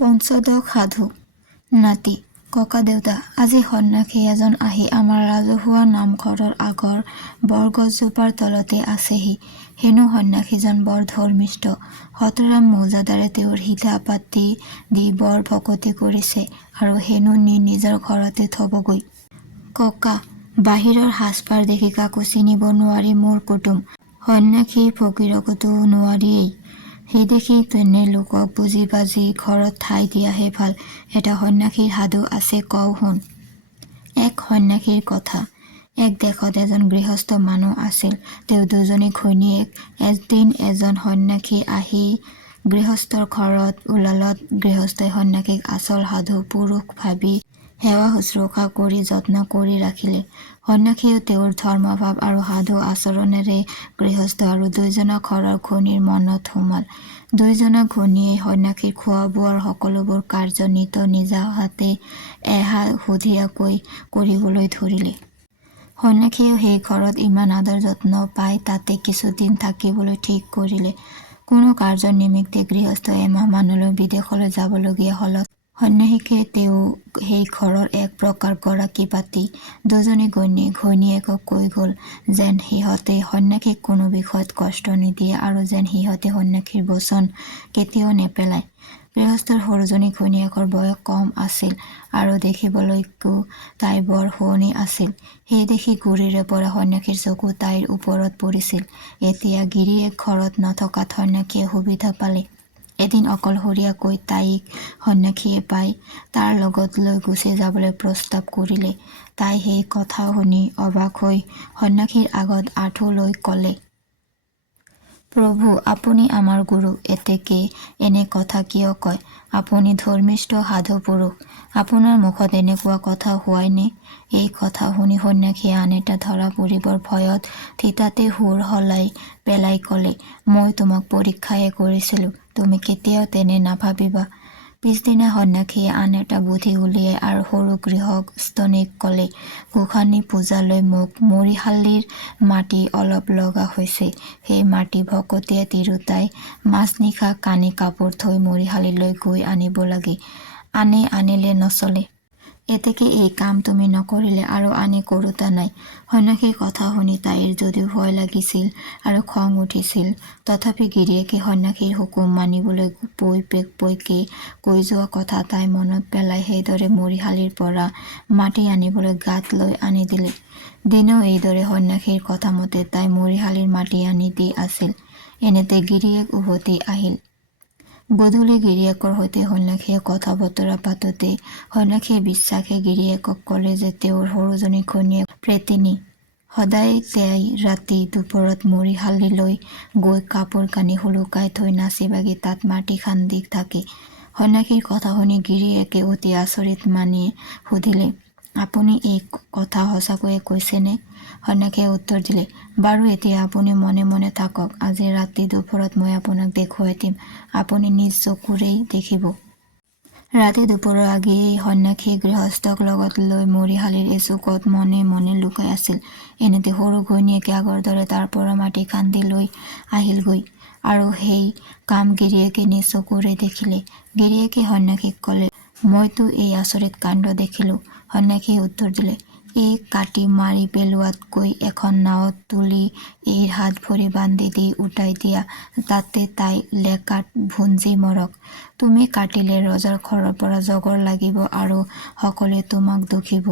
পঞ্চদশ সাধু। নাতি। ককা দেউতা, আজি সন্ন্যাসী এজন আহি আমাৰ ৰাজহুৱা নামঘৰৰ আগৰ বৰগছজোপাৰ তলতে আছেহি। হেনো সন্ন্যাসীজন বৰ ধৰ্মিষ্ঠ। সতৰাম মৌজাদাৰে তেওঁৰ হিতা পাতি দি বৰ ভকতি কৰিছে আৰু হেনো নি নিজৰ ঘৰতে থবগৈ। ককা। বাহিৰৰ সাজপাৰ দেখি কাকো চিনিব নোৱাৰি মোৰ কুটুম, সন্ন্যাসী ফকীৰকতো নোৱাৰিয়েই। সেইদেখি তেনে লোকক বুজি বাজি ঘৰত ঠাই দিয়াহে ভাল। এটা সন্ন্যাসীৰ সাধু আছে কওঁ শুন। এক সন্ন্যাসীৰ কথা। এক দেশত এজন গৃহস্থ মানুহ আছিল। তেওঁ দুজনী ঘৈণীয়েক। এদিন এজন সন্ন্যাসী আহি গৃহস্থৰ ঘৰত ওলালত গৃহস্থই সন্ন্যাসীক আচল সাধু পুৰুষ ভাবি সেৱা শুশ্ৰূষা কৰি যত্ন কৰি ৰাখিলে। সন্ন্যাসীয়েও তেওঁৰ ধৰ্মভাৱ আৰু সাধু আচৰণেৰে গৃহস্থ আৰু দুয়োজনা ঘৰৰ ঘৈণীৰ মনত সোমাল। দুয়োজনা ঘৈণীয়ে সন্ন্যাসীৰ খোৱা বোৱাৰ সকলোবোৰ কাৰ্য নিত নিজা হাতে এহা-সুধিয়াকৈ কৰিবলৈ ধৰিলে। সন্ন্যাসীয়েও সেই ঘৰত ইমান আদৰ যত্ন পাই তাতে কিছুদিন থাকিবলৈ ঠিক কৰিলে। কোনো কাৰ্যৰ নিমিত্তে গৃহস্থ এমাহমানলৈ বিদেশলৈ যাবলগীয়া হলত সন্ন্যাসীকে তেওঁ সেই ঘৰৰ এক প্ৰকাৰ গৰাকী পাতি দুজনী ঘৈণীয়েকক কৈ গ'ল যেন সিহঁতে সন্ন্যাসীক কোনো বিষয়ত কষ্ট নিদিয়ে আৰু যেন সিহঁতে সন্ন্যাসীৰ বচন কেতিয়াও নেপেলায়। গৃহস্থৰ সৰুজনী ঘৈণীয়েকৰ বয়স কম আছিল আৰু দেখিবলৈকো তাই বৰ শুৱনি আছিল। সেই দেখি গুৰিৰে পৰা সন্ন্যাসীৰ চকু তাইৰ ওপৰত পৰিছিল। এতিয়া গিৰিয়েক ঘৰত নথকাত সন্ন্যাসীয়ে সুবিধা পালে। এদিন অকলশৰীয়াকৈ তাইক সন্ন্যাসীয়ে পাই তাৰ লগত লৈ গুচি যাবলৈ প্ৰস্তাৱ কৰিলে। তাই সেই কথা শুনি অবাক হৈ সন্ন্যাসীৰ আগত আঁঠু লৈ ক'লে, প্ৰভু, আপুনি আমাৰ গুৰু, এতেকে এনে কথা কিয় কয়? আপুনি ধৰ্মিষ্ঠ সাধু পুৰুষ, আপোনাৰ মুখত এনেকুৱা কথা হোৱাইনে? এই কথা শুনি সন্ন্যাসীয়ে আন এটা ধৰা পৰিবৰ ভয়ত থিতাতে সুৰ সলাই পেলাই ক'লে, মই তোমাক পৰীক্ষাহে কৰিছিলোঁ, তুমি কেতিয়াও তেনে নাভাবিবা। পিছদিনা সন্ন্যাসীয়ে আন এটা বুদ্ধি উলিয়াই আৰু সৰু গৃহস্থনীক ক'লে, গোসাঁনী পূজালৈ মোক মৰিশালিৰ মাটি অলপ লগা হৈছে। সেই মাটি ভকতীয়া তিৰোতাই মাজনিশা কানি কাপোৰ থৈ মৰিশালিলৈ গৈ আনিব লাগে। আনিলে নচলে। এতেকে এই কাম তুমি নকৰিলে আৰু আনি কৰোতা নাই। সন্ন্যাসীৰ কথা শুনি তাইৰ যদিও ভয় লাগিছিল আৰু খং উঠিছিল, তথাপি গিৰিয়েকে সন্ন্যাসীৰ হুকুম মানিবলৈ পৈকে কৈ যোৱা কথা তাই মনত পেলাই সেইদৰে মৰিশালিৰ পৰা মাটি আনিবলৈ গাত লৈ আনি দিলে। দিনেও এইদৰে সন্ন্যাসীৰ কথামতে তাই মৰিশালিৰ মাটি আনি দি আছিল। এনেতে গিৰিয়েক উভতি আহিল। গধূলি গিৰিয়েকৰ সৈতে সন্ন্যাসীয়ে কথা বতৰা পাতোতে সন্ন্যাসীয়ে বিশ্বাসে গিৰিয়েকক ক'লে যে তেওঁৰ সৰুজনী ঘৈণীয়েক প্ৰেতিনী। সদায় তাই ৰাতি দুপৰত মৰিশালিলৈ গৈ কাপোৰ কানি সুলুকাই থৈ নাচি বাগি তাত মাটি খান্দি থাকে। সন্ন্যাসীৰ কথা শুনি গিৰিয়েকে অতি আচৰিত মানি সুধিলে, আপুনি এই কথা সঁচাকৈয়ে কৈছেনে? সন্ন্যাসীয়ে উত্তৰ দিলে, বাৰু এতিয়া আপুনি মনে মনে থাকক, আজি ৰাতি দুপৰত মই আপোনাক দেখুৱাই দিম, আপুনি নিজ চকুৰেই দেখিব। ৰাতি দুপৰৰ আগেয়ে সন্ন্যাসী গৃহস্থক লগত লৈ মৰিশালিৰ এচুকত মনে মনে লুকাই আছিল। এনেতে সৰু ঘৈণীয়েকে আগৰ দৰে তাৰ পৰা মাটি খান্দি লৈ আহিলগৈ আৰু সেই কাম গিৰিয়েকে নিজ চকুৰে দেখিলে। গিৰিয়েকে সন্ন্যাসীক ক'লে, মইতো এই আচৰিত কাণ্ড দেখিলোঁ। সন্ন্যাসীয়ে উত্তৰ দিলে, এই কাটি মাৰি পেলোৱাতকৈ এখন নাৱত তুলি এইৰ হাত ভৰি বান্ধি দি উটাই দিয়া, তাতে তাই লেকাত ভুঞ্জি মৰক। তুমি কাটিলে ৰজাৰ ঘৰৰ পৰা জগৰ লাগিব আৰু সকলোৱে তোমাক দুখিব।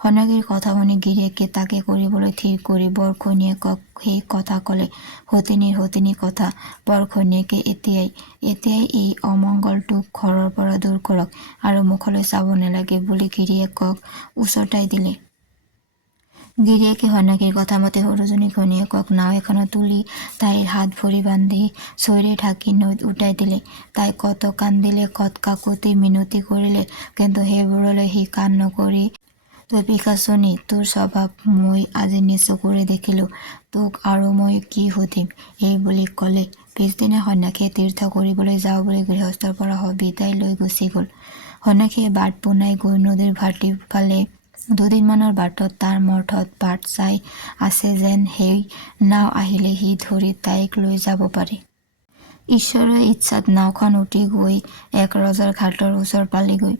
সন্ন্যাসীৰ কথা শুনি গিৰিয়েকে তাকে কৰিবলৈ থিৰ কৰি বৰ ঘৈণীয়েকক সেই কথা ক'লে। সতিনীৰ সতিনী কথা, বৰ ঘৈণীয়েকে এতিয়াই এই অমংগলটোক ঘৰৰ পৰা দূৰ কৰক আৰু মুখলৈ চাব নেলাগে বুলি গিৰিয়েকক উচতাই দিলে। গিৰিয়েকে সন্ন্যাসীৰ কথামতে সৰুজনী ঘৈণীয়েকক নাও এখনত তুলি তাইৰ হাত ভৰি বান্ধি চৈৰে ঢাকি নৈত উটাই দিলে। তাই কত কান্দিলে, কত কাকুতি মিনতি কৰিলে, কিন্তু সেইবোৰলৈ সি কাণ নকৰি, তই পিশাচনী, তোৰ স্বভাৱ মই আজি নিজ চকুৰে দেখিলোঁ, তোক আৰু মই কি সুধিম, এই বুলি ক'লে। পিছদিনা সন্ন্যাসীয়ে তীৰ্থ কৰিবলৈ যাওঁ বুলি গৃহস্থৰ পৰা বিদায় লৈ গুচি গ'ল। সন্ন্যাসীয়ে বাট পোনাই গৈ নদীৰ ভাটিৰ ফালে দুদিনমানৰ বাটত তাৰ মঠত বাট চাই আছে যেন সেই নাও আহিলে সি ধৰি তাইক লৈ যাব পাৰে। ঈশ্বৰৰ ইচ্ছাত নাওখন উঠি গৈ এক ৰজাৰ ঘাটৰ ওচৰ পালেগৈ।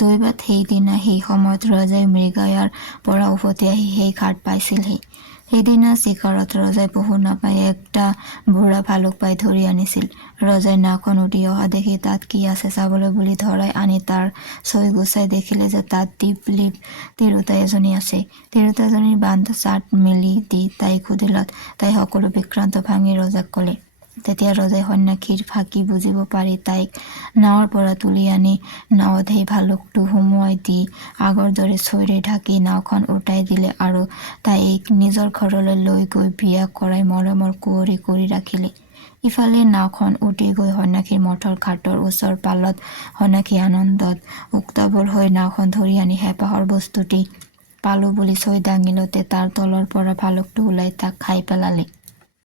দৈবাত সেইদিনা সেই সময়ত ৰজাই মৃগয়াৰ পৰা উভতি আহি সেই ঘাট পাইছিলহি। সেইদিনা চিকাৰত ৰজাই পহু নাপাই একটা বুঢ়া ভালুক পাই ধৰি আনিছিল। ৰজাই নাওখন উঠি অহা দেখি তাত কি আছে চাবলৈ বুলি ধৰাই আনি তাৰ চৈ গুচাই দেখিলে যে তাত টিপলিপ তিৰোতা এজনী আছে। তিৰোতাজনীৰ বান্ধ চাট মেলি দি তাইক সুধিলত তাই সকলো বিক্ৰান্ত ভাঙি ৰজাক ক'লে। তেতিয়া ৰজাই সন্যাসীৰ ফাঁকি বুজিব পাৰি তাইক নাৱৰ পৰা তুলি আনি নাৱত সেই ভালুকটো সুমুৱাই দি আগৰ দৰে চৈৰে ঢাকি নাওখন উটাই দিলে আৰু তাইক নিজৰ ঘৰলৈ লৈ গৈ বিয়া কৰাই মৰমৰ কুঁৱৰী কৰি ৰাখিলে। ইফালে নাওখন উটি গৈ সন্যাসীৰ মঠৰ ঘাটৰ ওচৰ পালত সন্যাসী আনন্দত উক্তাবৰ হৈ নাওখন ধৰি আনি হেঁপাহৰ বস্তুটি পালো বুলি চৈ দাঙিলতে তাৰ তলৰ পৰা ভালুকটো ওলাই তাক খাই পেলালে।